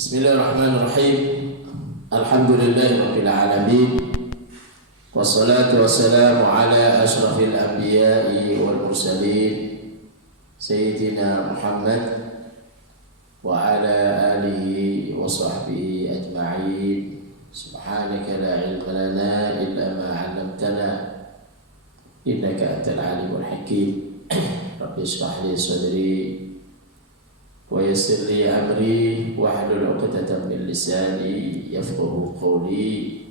Bismillahirrahmanirrahim. Alhamdulillahirabbil alamin. Wassalatu wassalamu ala asyrafil anbiya'i wal mursalin sayyidina Muhammad wa ala alihi wa sahbihi ajma'in. Subhanaka la ilma lana illa ma 'allamtana innaka antal alimul hakim. Rabbi shrah li sadri wa yassir li amri wahlul 'uqdatam min lisani yafqahu qawli.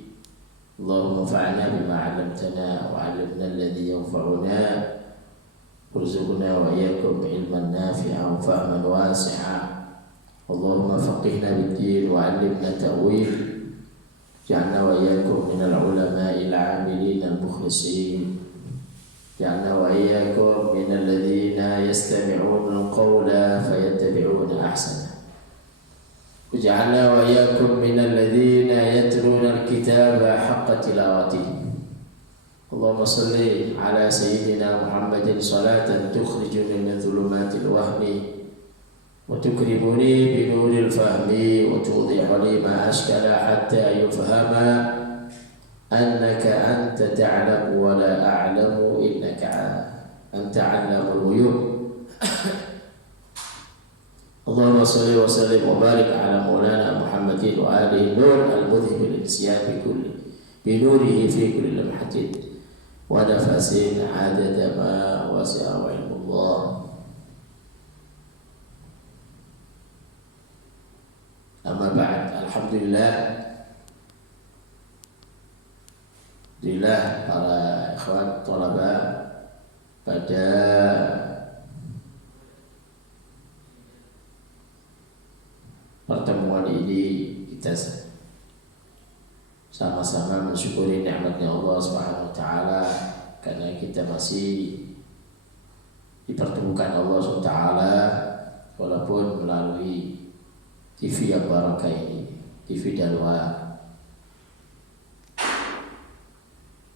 Allahumma fa'alna bima 'allamtana wa 'allimna alladhi yanfa'una warzuqna wa iyyakum ilman nafi'an wa fahman wasi'a. Allahumma faqihna bid-din wa 'allimna ta'wil. Ja'alna wa iyyakum minal ulama'il 'amilin al-mukhlisin. Ja'alna wa iyyakum minal ladzina yastami'una al-qawla fayattabi'una ahsana. Waj'alna wa iyyakum minal ladzina yatluna al-kitaba haqqa tilawatihi. Allahumma shalli ala sayyidina Muhammadin salatan tukhrijuni min dhulumatil wahmi wa tukrimuni bi nuril fahmi wa tudhi'u li ma ashkala hatta yufhama annaka anta ta'lamu wa la a'lamu innaka anta 'allamul ghuyub. Allahumma shalli wa sallim wa barik ala maulana Muhammadin wa alihi nur al-mudhhib lil-isyan bi nurihi fi kulli lamhatin wa nafasin 'adada ma wasi'a ilmullah. Amma ba'd. Alhamdulillah para ikhwan thalaba, pada pertemuan ini kita sama-sama mensyukuri nikmatnya Allah Subhanahu wa taala karena kita masih dipertemukan Allah Subhanahu wa taala walaupun melalui TV yang barakah ini, TV Dalwa.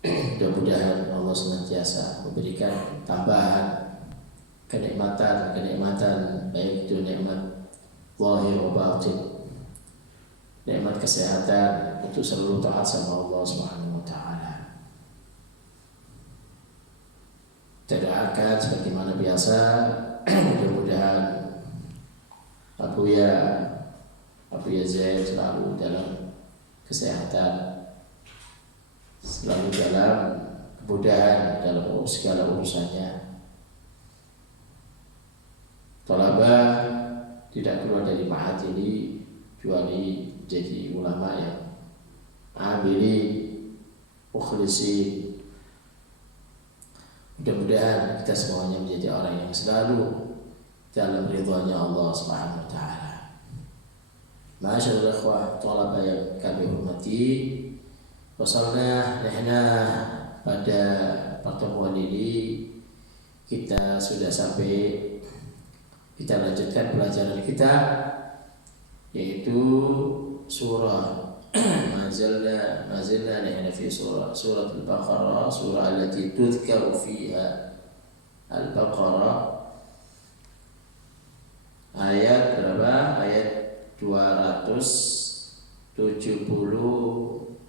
Mudah-mudahan Allah senantiasa memberikan tambahan kenikmatan baik itu nikmat zahir wa batin, nikmat kesehatan untuk selalu taat sama Allah Subhanahu wa taala. Kita doakan sebagaimana biasa, mudah-mudahan Abu Ya Zaid selalu dalam kesehatan, selalu dalam kemudahan dalam segala urusannya. Thalaba tidak keluar dari ma'had ini kecuali jadi ulama yang amili, mukhlisi. Mudah-mudahan kita semuanya menjadi orang yang selalu dalam ridhanya Allah Subhanahu wa taala. Masyaallah ikhwah thalaba yang kami hormati, wasalna nahna pada pertemuan ini kita sudah sampai, kita lanjutkan pelajaran kita yaitu surah mazalna nahna fi surah al-Baqarah, surah allati tudhkaru fiha al-Baqarah. Ayat berapa? Ayat 273.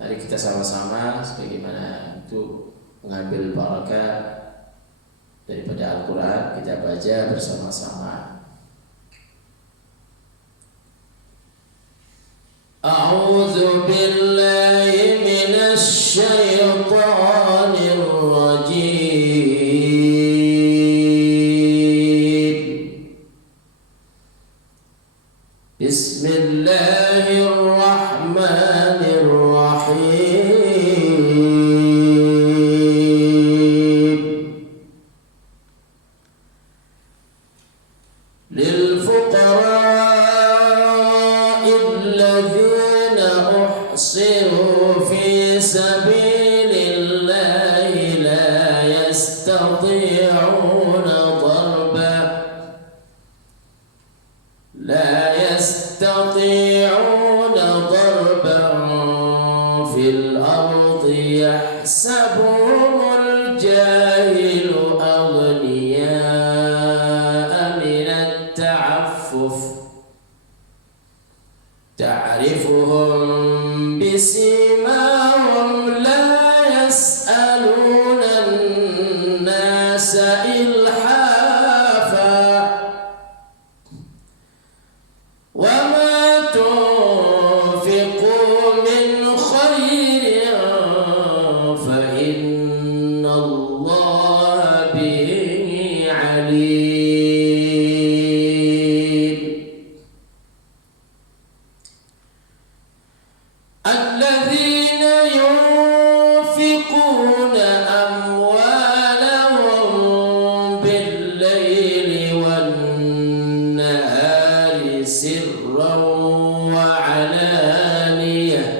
Mari kita sama-sama sebagaimana itu mengambil barakah daripada Al-Quran, kita baca bersama-sama. A'udzu billahi minasy syaithanir rajim. Bismillahirrahmanirrahim. Lil fuqara'il ladzina uhsiru fi sabilillahi la yastati'una ضربا في الأرض يحسبهم الجاهل أغنياء الناس إلحافا وما تنفقوا من خير فإن الله به عليم. الذين ينفقون أموالهم بالليل والنهار سرا وعلانية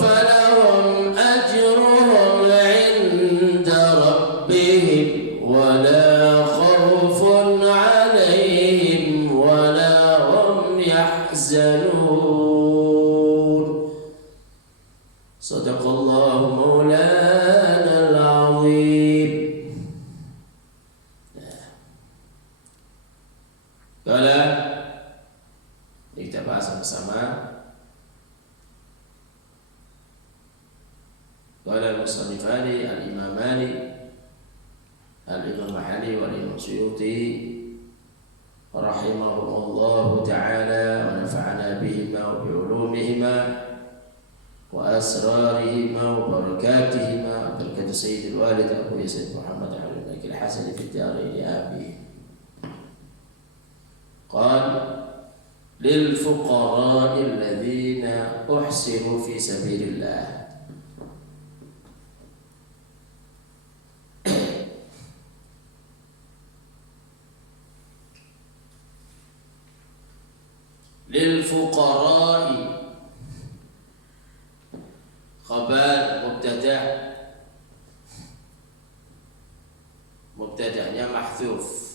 فلهم أجرهم عند ربهم ولا خوف عليهم ولا هم يحزنون. صدق الله مولانا العظيم. Qala, kita bahas bersama. Qala al-musannifani al-imamani al-imam Mahali wal-imam Suyuti rahimahumullah ta'ala wa nafa'ana bihima wa bi'ulumihima wa asrarihima wa barakatihima berkata Sayyidil Walid Abu Yazid Muhammad al-Malik al-Hasani fi daraini amin. قال للفقراء الذين أحسنوا في سبيل الله. للفقراء خبر مبتدأnya محذوف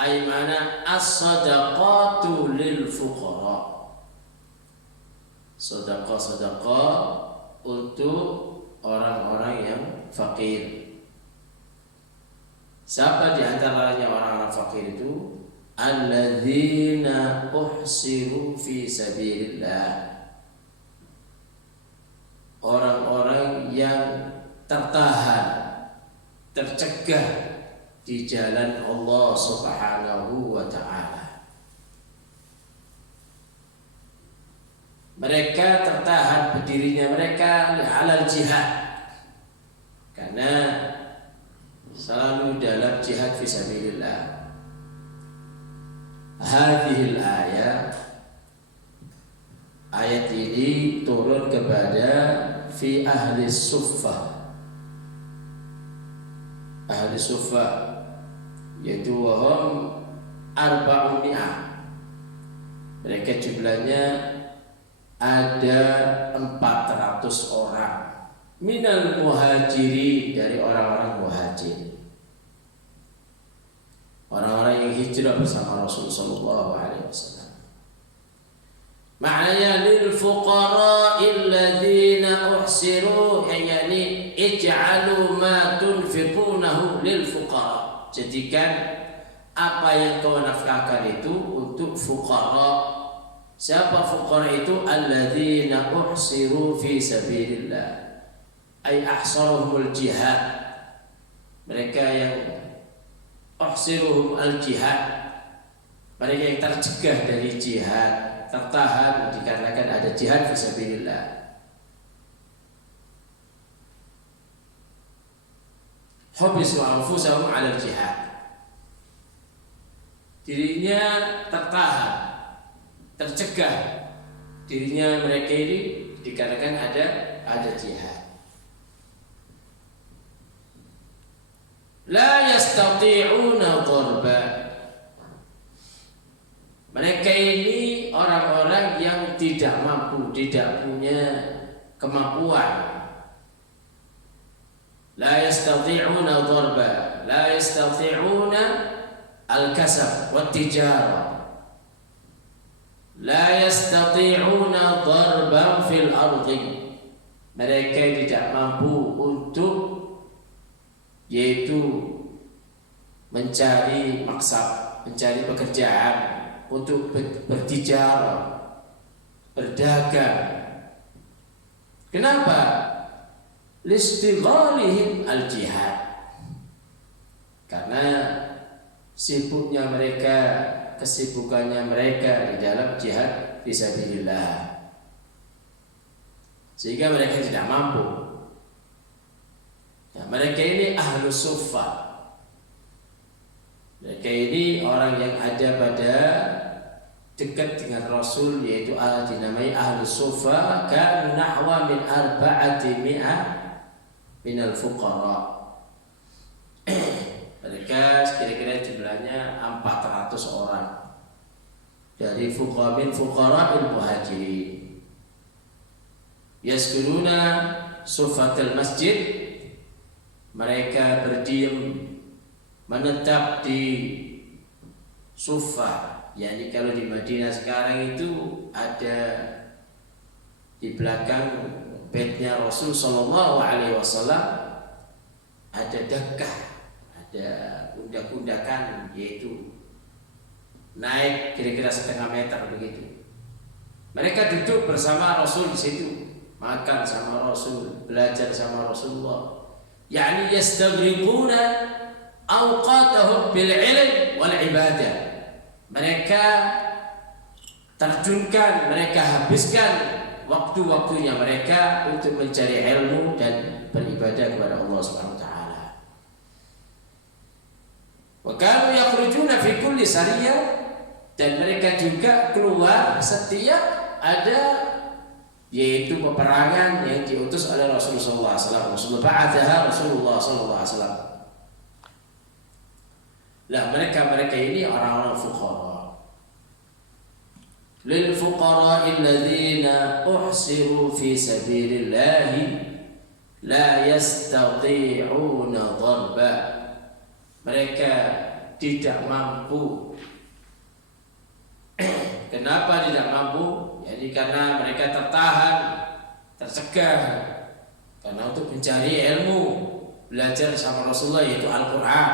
ay mana as-sadaqatu lil fuqara. Sedekah untuk orang-orang yang fakir. Siapa di antaranya orang-orang fakir itu? Alladzina uhsiru fi sabilillah. Orang-orang yang tertahan, tercegah di jalan Allah Subhanahu wa ta'ala. Mereka tertahan berdirinya mereka alal jihad karena selalu dalam jihad fisabilillah. Hadhil ayat ini turun kepada fi ahli suffah. Ahli suffah yaitu wahum arba'umiyah. Mereka jumlahnya ada 400 orang minal muhajiri, dari orang-orang muhajir, orang-orang yang hijrah bersama Rasulullah sallallahu alaihi wasallam. Maknanya lil fuqara'il ladzina uhsiru, yakni ij'alu ma tunfiqunahu lil fuqara. Jadikan apa yang kau nafkahkan itu untuk fuqara. Siapa fuqara itu? Alladzina uhsiru fi sabilillah, ay ahsaruhumul jihad. Mereka yang uhsiruhum al jihad, mereka yang tercegah dari jihad, tertahan dikarenakan ada jihad fi sabilillah. Habisu anfusahum 'ala al-jihad. Dirinya tertahan, tercegah, dirinya mereka ini dikarenakan ada jihad. La yastati'una dharba. Mereka ini orang-orang yang tidak mampu, tidak punya kemampuan. La yastati'una dharba, la yastati'una al-kasab wa tijara, la yastati'una dharban fil ardi. Mereka tidak mampu untuk yaitu mencari maksab, mencari pekerjaan, untuk bertijarah, berdagang Kenapa? Listighalihim al-jihad. Karena kesibukannya mereka di dalam jihad fisabilillah, sehingga mereka tidak mampu. Nah, mereka ini ahlus suffah. Mereka ini orang yang ada pada dekat dengan Rasul, yaitu dinamai ahlus suffah. Kan nahwa min arba'ati mi'ah minal fuqara. Mereka kira-kira jumlahnya 400 orang dari fuqara'il muhajirin. Yaskuruna suffatul masjid. Mereka berdiam, menetap di suffah. Yani kalau di Madinah sekarang itu ada di belakang baitnya Rasul sallallahu alaihi wasallam ada dakah, ada undak-undakan, yaitu naik kira-kira setengah meter begitu. Mereka duduk bersama Rasul di situ, makan sama Rasul, belajar sama Rasulullah. Yani yastaghriquna awqatahum bil ilm wal ibadah. Mereka terjunkan, mereka habiskan waktu-waktunya mereka untuk mencari ilmu dan beribadah kepada Allah Subhanahu wa taala. Wa kanu yakhrujuna fi kulli sariyah, dan mereka juga keluar setiap ada, yaitu peperangan yang diutus oleh Rasulullah SAW. Rasulullah ba'athaha Rasulullah SAW. Lah mereka ini orang-orang fuqara. Lil fuqara alladziina uhsiru fi sabilillah la yastati'una dharba. Mereka tidak mampu. Kenapa tidak mampu? Jadi karena mereka tertahan, tercegah, karena untuk mencari ilmu, belajar sama Rasulullah, yaitu Al-Quran,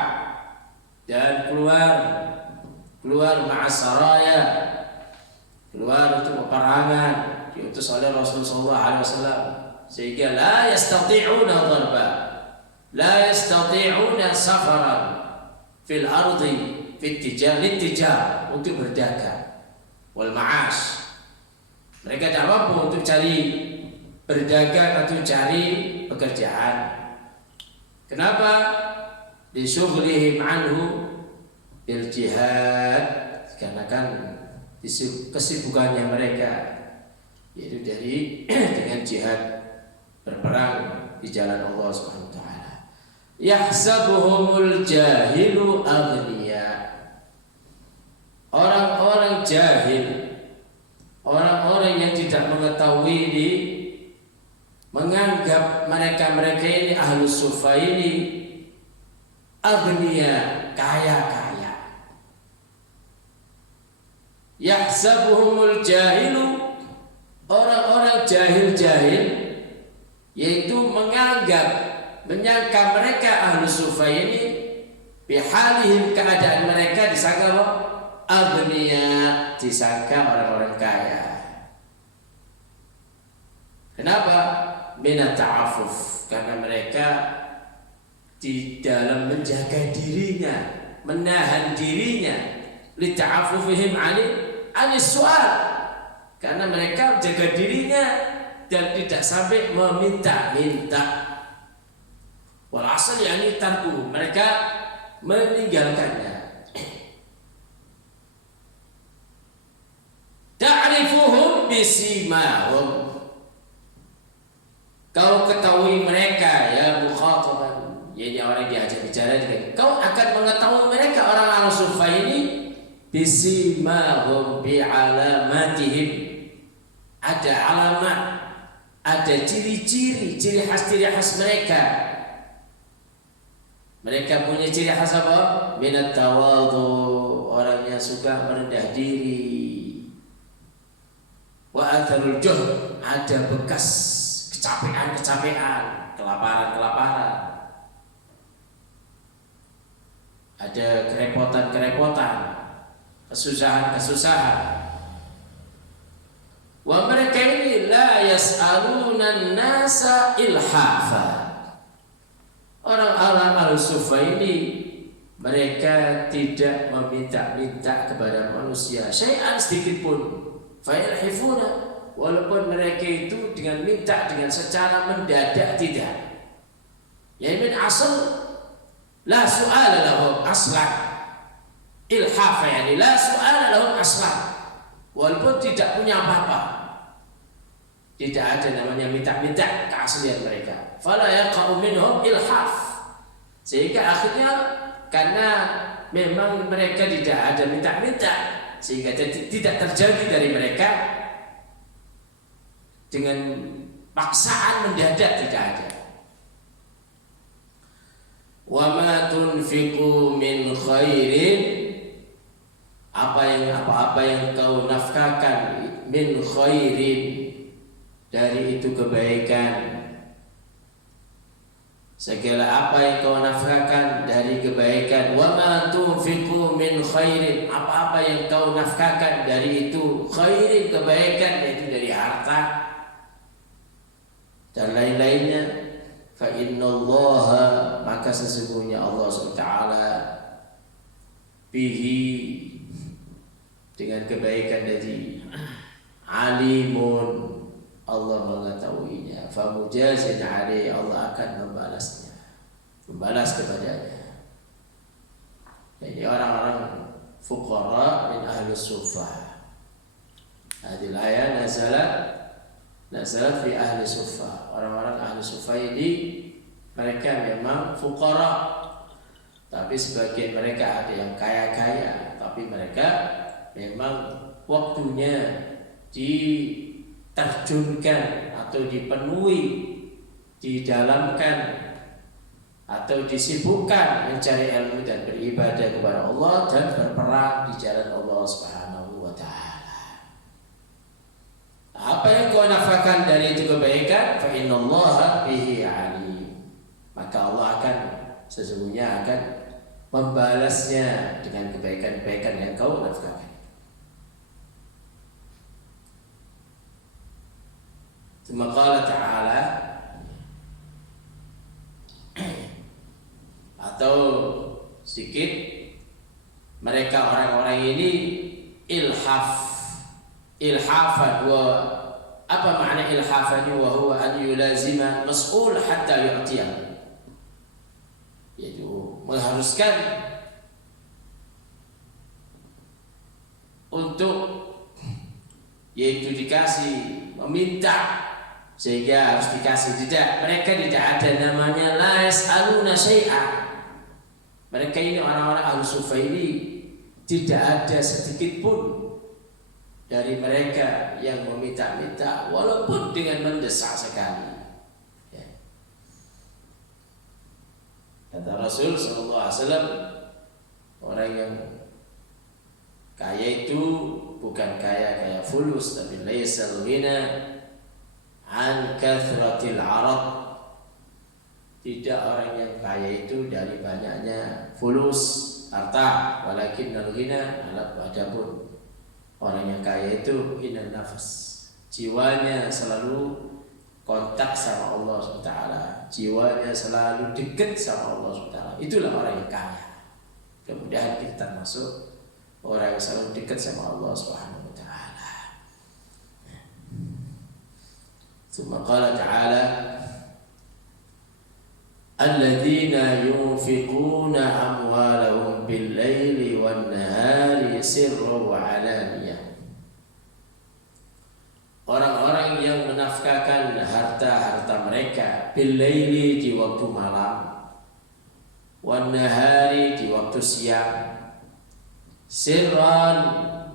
dan keluar ma'asaraya, keluar untuk peperangan, diutus oleh Rasulullah SAW, sehingga la yastati'una dharba, la yastati'una safaran fil ardi fit tijar untuk berdagang wal ma'ash. Mereka tidak mampu untuk cari berdagang atau cari pekerjaan. Kenapa? Disughulihim anhu bil jihad. Karena kan kesibukannya mereka yaitu dengan jihad, berperang di jalan Allah Subhanahu wa taala. Yahsabuhumul jahilu aghniya. Orang-orang jahil, orang-orang yang tidak mengetahui ini, menganggap mereka ini ahlus suffah ini aghniya, kaya-kaya. Yahsabuhumul jahilu, orang-orang jahil-jahil, yaitu menyangka mereka ahlus suffah ini bihalihim, keadaan mereka disangka aghniya, disangka orang-orang kaya. Kenapa? Minat ta'afuf, karena mereka di dalam menjaga dirinya, menahan dirinya, li ta'afufihim anis su'al, karena mereka jaga dirinya dan tidak sampai meminta-minta. Walhasil yani tarku, mereka meninggalkannya. Ta'rifuhum bisimahum. Kau ketahui mereka, ya mukhataban, yakni orang diajak bicara dengan kau akan mengetahui mereka orang ahlus suffah ini bisimahum, bi'alamatihim. Ada alamat, ada ciri-ciri, ciri khas mereka. Mereka punya ciri khas apa? Minat tawadhu, orangnya suka merendah diri. Wa atharul juhd, ada bekas kecapean, kelaparan, ada kerepotan, kesusahan. Wa mereka ini la yas'aluna yas'alunan nasa ilhafa. Orang-orang al-sufa ini mereka tidak meminta-minta kepada manusia syai'an sedikit pun. Fayalhifuna, walaupun mereka itu dengan minta dengan secara mendadak tidak. Ya min asal la su'ala lahum aslan. Ilhafa yani la su'ala lahum aslan. Walaupun tidak punya apa-apa, tidak ada namanya minta-minta keaslian mereka. Fala yaqa'u minhum ilhaf. Sehingga akhirnya karena memang mereka tidak ada minta-minta, sehingga tidak terjadi dari mereka dengan paksaan mendadak, tidak ada. Wa ma tunfiqu min khairin, apa-apa yang kau nafkahkan, min khairin, dari itu kebaikan, segala apa yang kau nafkahkan dari kebaikan. Wa ma tunfiqu min khairin, apa-apa yang kau nafkahkan dari itu khairin, kebaikan, yaitu dari harta dan lain-lainnya. Fa innallaha, maka sesungguhnya Allah SWT bihi, dengan kebaikan tadi, alimun, Allah mengetahuinya. Famujazin alaihi, Allah akan membalas kepadanya. Jadi orang-orang fuqara min ahli suffah. Hadil ayat nazalat fi ahli suffah. Orang-orang ahli suffah ini mereka memang fuqara, tapi sebagian mereka ada yang kaya-kaya, tapi mereka memang waktunya diterjunkan atau dipenuhi, didalamkan atau disibukkan mencari ilmu dan beribadah kepada Allah dan berperang di jalan Allah Subhanahu wa taala. Apa yang kau nafkahkan dari itu kebaikan, fa innallaha bihi alim, maka Allah akan sesungguhnya akan membalasnya dengan kebaikan-kebaikan yang kau nafkahkan. Maka Ta'ala, atau sedikit mereka orang-orang ini ilhafan. Wa apa makna ilhafan? Wa huwa an yulazima mas'ul hatta yu'tiyah, yaitu mengharuskan untuk, yaitu dikasih, meminta sehingga harus dikasih. Tidak, mereka tidak ada namanya la yas'aluna syai'an. Mereka ini orang-orang al-sufa ini tidak ada sedikit pun dari mereka yang meminta-minta walaupun dengan mendesak sekali. Ya. Kata Rasul SAW, orang yang kaya itu bukan kaya fulus, tapi laisal ghina an kathratil arad. Tidak orang yang kaya itu dari banyaknya fulus, harta, walakinnal ghina, adapun orang yang kaya itu ghinan nafas, jiwanya selalu kontak sama Allah SWT, jiwanya selalu dekat sama Allah SWT. Itulah orang yang kaya. Kemudian kita termasuk orang yang selalu dekat sama Allah SWT. Tsumma qala ta'ala, alladzina yunfiquna amwalahum bil-laili wan-nahari sirran wa 'alaniyah. Orang-orang yang menafkahkan harta-harta mereka bil-laili, di waktu malam, wan-nahari, di waktu siang. Sirran,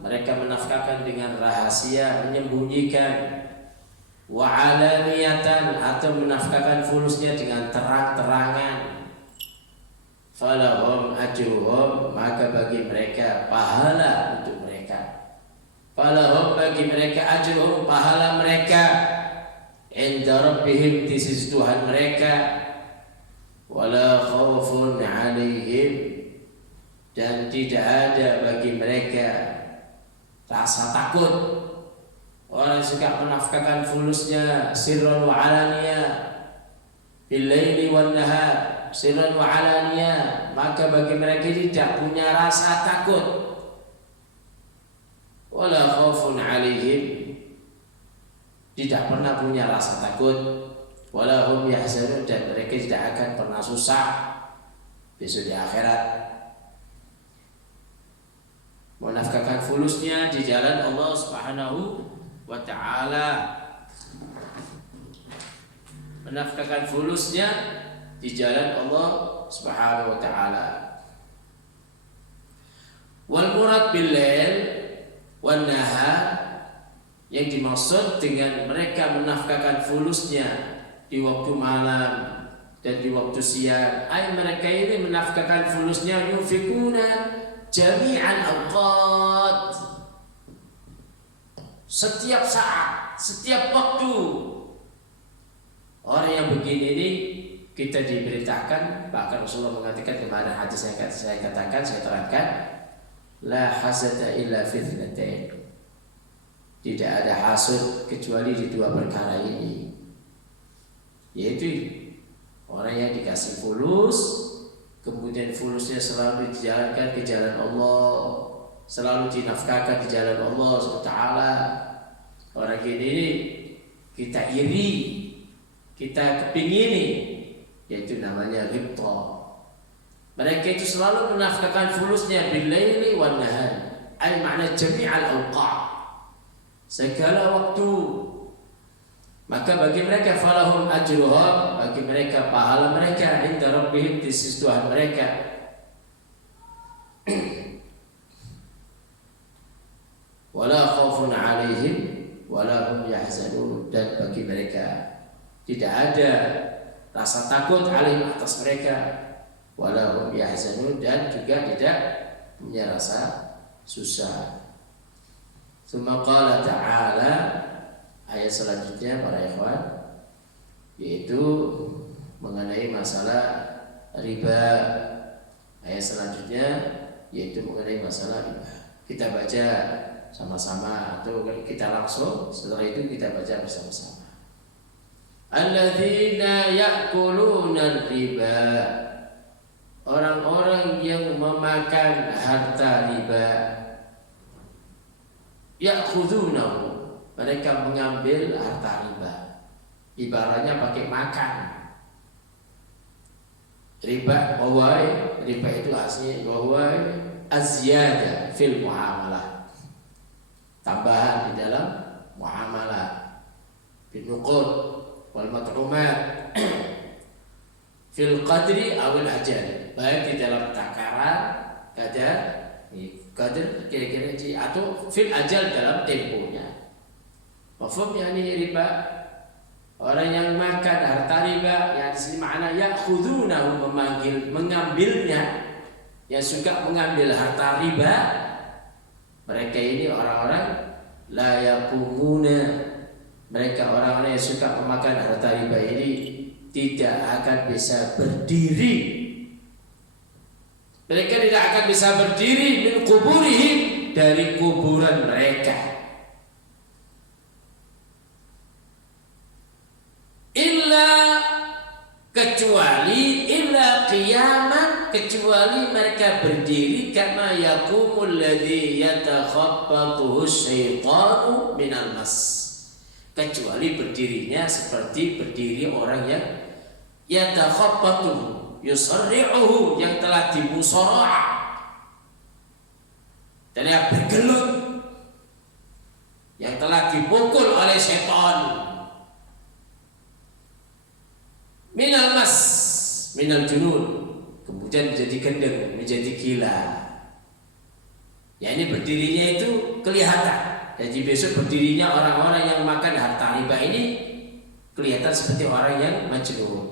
mereka menafkahkan dengan rahasia, menyembunyikan. Wa 'alaniyatan, atau menafkahkan fulusnya dengan terang-terangan. Falahum ajruhum, maka bagi mereka pahala untuk mereka. Falahum, bagi mereka ajruhum, pahala mereka, inda rabbihim, di sisi Tuhan mereka. Wala khaufun 'alaihim, dan tidak ada bagi mereka rasa takut. orang suka menafkahkan fulusnya sirran wa alaniyah, bil laili wan nahar, sirran wa alaniyah, maka bagi mereka tidak punya rasa takut, wala khaufun alaihim, tidak pernah punya rasa takut, wala hum yahzanun, dan mereka tidak akan pernah susah besok di akhirat. Menafkahkan fulusnya di jalan Allah Subhanahu wa ta'ala, menafkahkan fulusnya di jalan Allah Subhanahu wa ta'ala. Wal murad bil lail wan nahar, yang dimaksud dengan mereka menafkahkan fulusnya di waktu malam dan di waktu siang, ay mereka ini menafkahkan fulusnya yufikuna jami'an awqat, setiap saat, setiap waktu. Orang yang begini ini kita diberitakan, bahkan Rasulullah mengatakan kemarin hadis yang saya katakan, saya terangkan, la hasada illa fi thnatain, tidak ada hasud kecuali di dua perkara ini, yaitu orang yang dikasih fulus, kemudian fulusnya selalu dijalankan ke jalan Allah, selalu dinafkahkan di jalan Allah SWT. Orang ini kita iri, kita kepingini, yaitu namanya ghibta. Mereka itu selalu menafkahkan fulusnya bil laili wan nahar, ay makna jami'al awqat, segala waktu. Maka bagi mereka falahum ajruhum, bagi mereka pahala mereka inda rabbihim, di sisi Tuhan mereka. Wala khaufun alaihim wala hum yahzanun, dan bagi mereka tidak ada rasa takut alaihim atas mereka, wala hum yahzanun, dan juga tidak punya rasa susah. Tsumma qala ta'ala, ayat selanjutnya para ikhwan, yaitu mengenai masalah riba. Ayat selanjutnya yaitu mengenai masalah riba. Kita baca sama-sama atau kita langsung, setelah itu kita baca bersama-sama. Alladzina ya'kuluna riba, orang-orang yang memakan harta riba, ya'khudunahu, mereka mengambil harta riba. Ibaratnya pakai makan. Riba, wahai, riba itu aslinya wahai az-ziyada fil muamalah, tambahan di dalam muamalah, bil nuqud wal mat'umat, fil qadri awal ajal, baik di dalam takaran, kadar, kira-kira atau fil ajal, dalam temponya. Mafhum yakni riba, orang yang makan harta riba, yang disini makna ya'khudunahu, mengambilnya, yang suka mengambil harta riba, mereka ini orang-orang la yaqumuna, mereka orang-orang yang suka memakan harta riba ini tidak akan bisa berdiri, mereka tidak akan bisa berdiri min kuburihim, dari kuburan mereka, kecuali illa qiyaman, kecuali mereka berdiri kama yaqumul ladzi yatakhabbatuhu syaitanu minal mas, kecuali berdirinya seperti berdiri orang yang yatakhabbatuhu yusarri'uhu, yang telah dimusara'ah, dan yang bergelut, yang telah dipukul oleh setan, minal mas, minal junun, kemudian menjadi gendeng, menjadi gila. Ya, ini berdirinya itu kelihatan. Jadi besok berdirinya orang-orang yang makan harta riba ini kelihatan seperti orang yang majnun.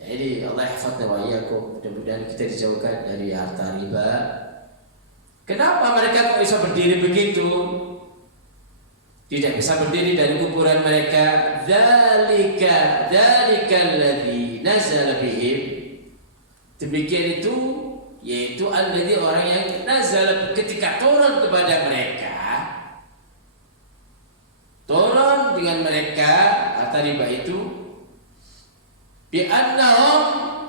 Jadi Allah hafadna wa iyyakum, mudah-mudahan kita dijauhkan dari harta riba. Kenapa mereka kok bisa berdiri begitu? Tidak bisa berdiri dari kuburan mereka. Dzalika alladzi nazala bihim, demikian itu, yaitu alladzi, orang yang nazala, ketika turun kepada mereka, dengan mereka harta riba itu bi'annahum,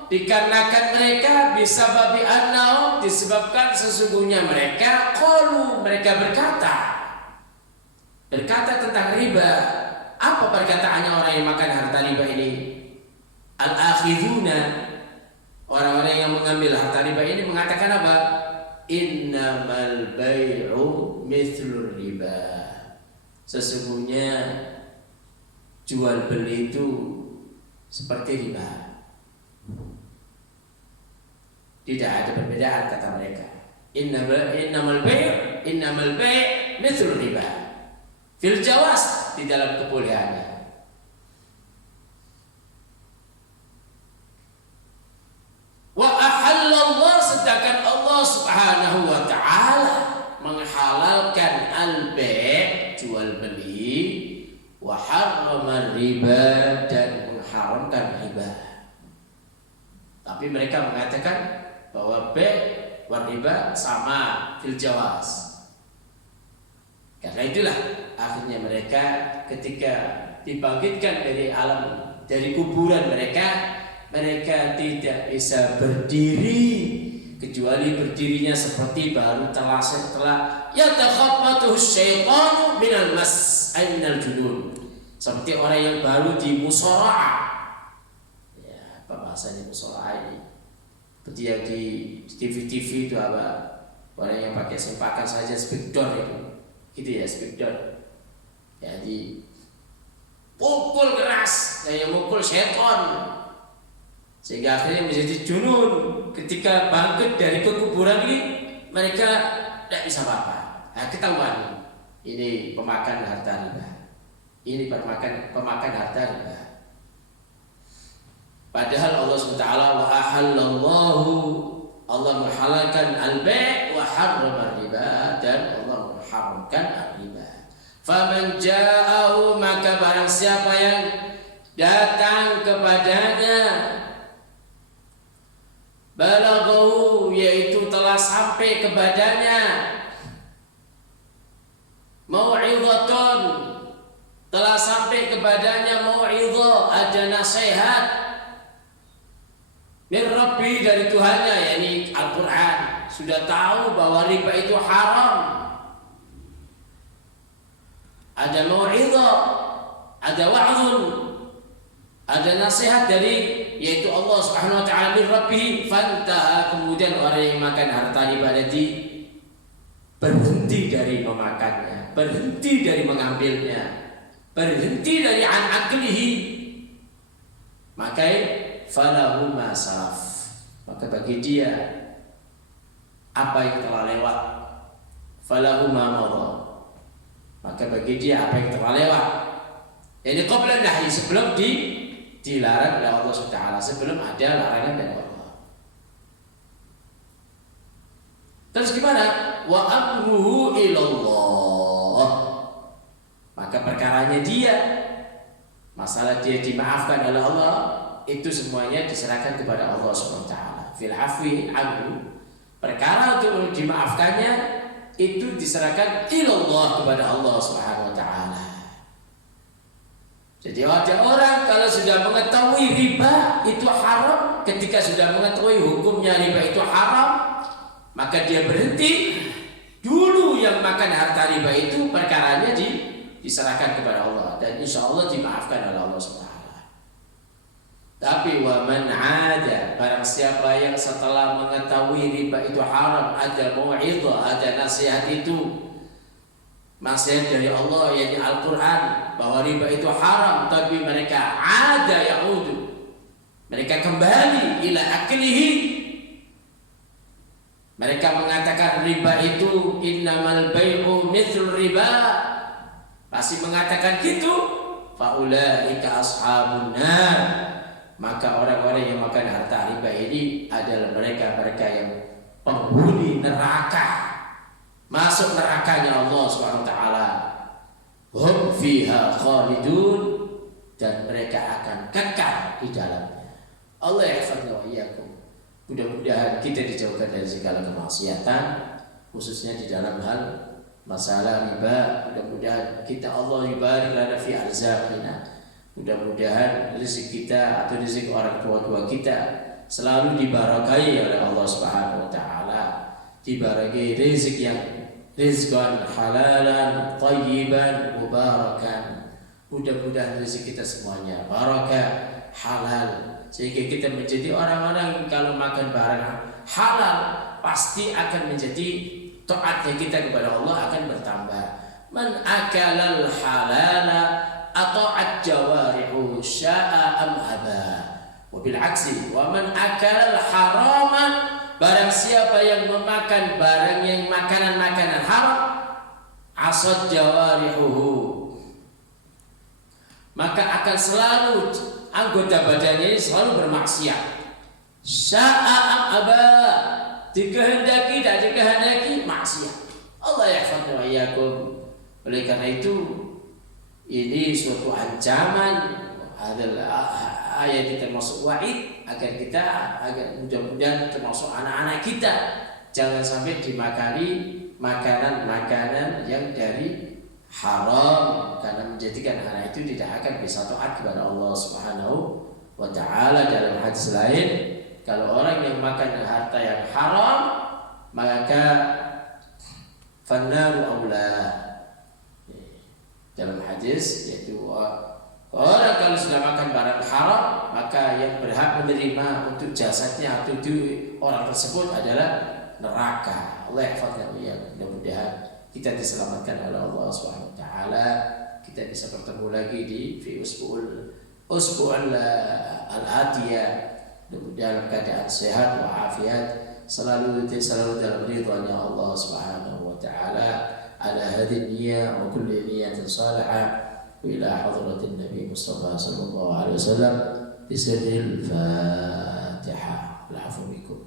dikarenakan mereka, bisababi annahum, disebabkan sesungguhnya mereka qalu, mereka berkata tentang riba. Apa perkataannya orang yang makan harta riba ini? Al-akhiduna, orang-orang yang mengambil harta riba ini mengatakan apa? Innamal bai'u mithlur riba, sesungguhnya jual beli itu seperti riba. Tidak ada perbedaan, kata mereka. Innamal bai' mithlur riba fil jawaz, di dalam kebolehannya. Wa ahallallah, sedangkan Allah Subhanahu wa ta'ala menghalalkan al-bai', jual beli, wa harrama riba, dan mengharamkan riba. Tapi mereka mengatakan bahwa bai' wa riba sama fil jawaz. Karena itulah akhirnya mereka ketika dibangkitkan dari alam, dari kuburan mereka tidak bisa berdiri kecuali berdirinya seperti baru setelah yatakhabbatuhu syaitanu minal mas ay minal junun, seperti orang yang baru di musaraah. Ya, apa bahasanya musaraah ini? Seperti yang di TV-TV itu apa? Orang yang pakai sempakan saja, speakdown itu. Gitu ya, speakdown. Jadi pukul keras, yang mukul syaitan, sehingga akhirnya menjadi junun. Ketika bangkit dari kekuburan ini, mereka tidak bisa apa-apa. Nah, ketahuan ini pemakan harta riba. Ini pemakan harta riba. Padahal Allah SWT wa ahallallahu, Allah menghalalkan al-bai' wa harrama riba, dan Allah mengharamkan al-riba. Faman ja'ahu, maka barang siapa yang datang kepadanya, balaghahu, yaitu telah sampai kepadanya, mau'izatun, telah sampai kepadanya mau'izah, ada nasihat min Rabbi, dari Tuhannya, yakni Al-Quran. Sudah tahu bahwa riba itu haram, ada mau'izah, ada wa'zun, ada nasihat dari, yaitu Allah Subhanahu wa ta'ala, min Rabbi, fantaha, kemudian orang yang makan harta riba tadi berhenti dari memakannya, berhenti dari mengambilnya, berhenti dari an aklihi, maka falahu ma salaf, maka bagi dia apa yang telah lewat, falahu ma madha, maka bagi dia apa yang telah lewat, yani qabla nahi, sebelum dilarang oleh Allah SWT, sebelum ada larangan dari Allah. Terus gimana? Wa amruhu ilallah, maka perkaranya dia, masalah dia dimaafkan oleh Allah, itu semuanya diserahkan kepada Allah SWT. Fil afwi anhu, perkara untuk dimaafkannya itu diserahkan ilallah, kepada Allah Subhanahu wa ta'ala. Jadi ada orang kalau sudah mengetahui riba itu haram, ketika sudah mengetahui hukumnya riba itu haram, maka dia berhenti dulu yang makan harta riba itu, perkaranya diserahkan kepada Allah, dan insya Allah dimaafkan oleh Allah SWT. Tapi wa man ada, barang siapa yang setelah mengetahui riba itu haram, ada mau'izah, ada nasihat itu, nasihat dari Allah, yakni Al-Quran, bahwa riba itu haram, tapi mereka ada ya'udu, mereka kembali ila aklihi, mereka mengatakan riba itu innamal bai'u mithlur riba, masih mengatakan gitu, faulaika ashabun nar, maka orang-orang yang makan harta riba ini adalah mereka-mereka yang penghuni neraka, masuk nerakanya Allah SWT. Hum fiha khalidun, dan mereka akan kekal di dalamnya. Allah yahfadna wa iyyakum. Mudah-mudahan kita dijauhkan dari segala kemaksiatan, khususnya di dalam hal masalah riba. Mudah-mudahan kita Allah yubarik lana fi arzaqina. Mudah-mudahan rezeki kita atau rezeki orang tua-tua kita selalu diberkahi oleh Allah Subhanahu wa taala. Diberkahi rezeki yang rizqan halalan thayyiban mubarakan. Mudah-mudahan rezeki kita semuanya barakah, halal, sehingga kita menjadi orang-orang yang kalau makan barang halal pasti akan menjadi taatnya kita kepada Allah akan bertambah. Man akalal halala ata'at jawarihu sya'a am aba. Wabil aksi, wa man akalal harama, barang siapa yang memakan barang yang makanan-makanan haram, asad jawarihuhu, maka akan selalu anggota badannya ini selalu bermaksiat. Sya'a am aba, dikehendaki dan dikehendaki maksiat. Allah yahfadz wa iyyakum. Oleh karena itu ini suatu ancaman, adalah ayat kita termasuk wa'id agar kita mudah-mudahan termasuk anak-anak kita jangan sampai dimakani makanan-makanan yang dari haram, karena menjadikan anak itu tidak akan bisa taat kepada Allah Subhanahu wa taala. Dalam hadis lain, kalau orang yang makan harta yang haram maka fannaru aula. Dalam hadis yaitu orang kalau sudah makan barang haram maka yang berhak menerima untuk jasadnya atau orang tersebut adalah neraka. Allah yahfadz ya. Mudah-mudahan kita diselamatkan oleh Allah Subhanahu wa taala. Kita bisa bertemu lagi di usbu'ul al-atiyah dalam keadaan sehat wa afiat, selalu dalam ridhanya Allah Subhanahu wa taala. Ala hadhihi niyyah wa kulli niyyatin salihah ila hadratin Nabi Mustafa sallallahu alaihi wasallam bi sirril Fatihah. Al'afwu bikum.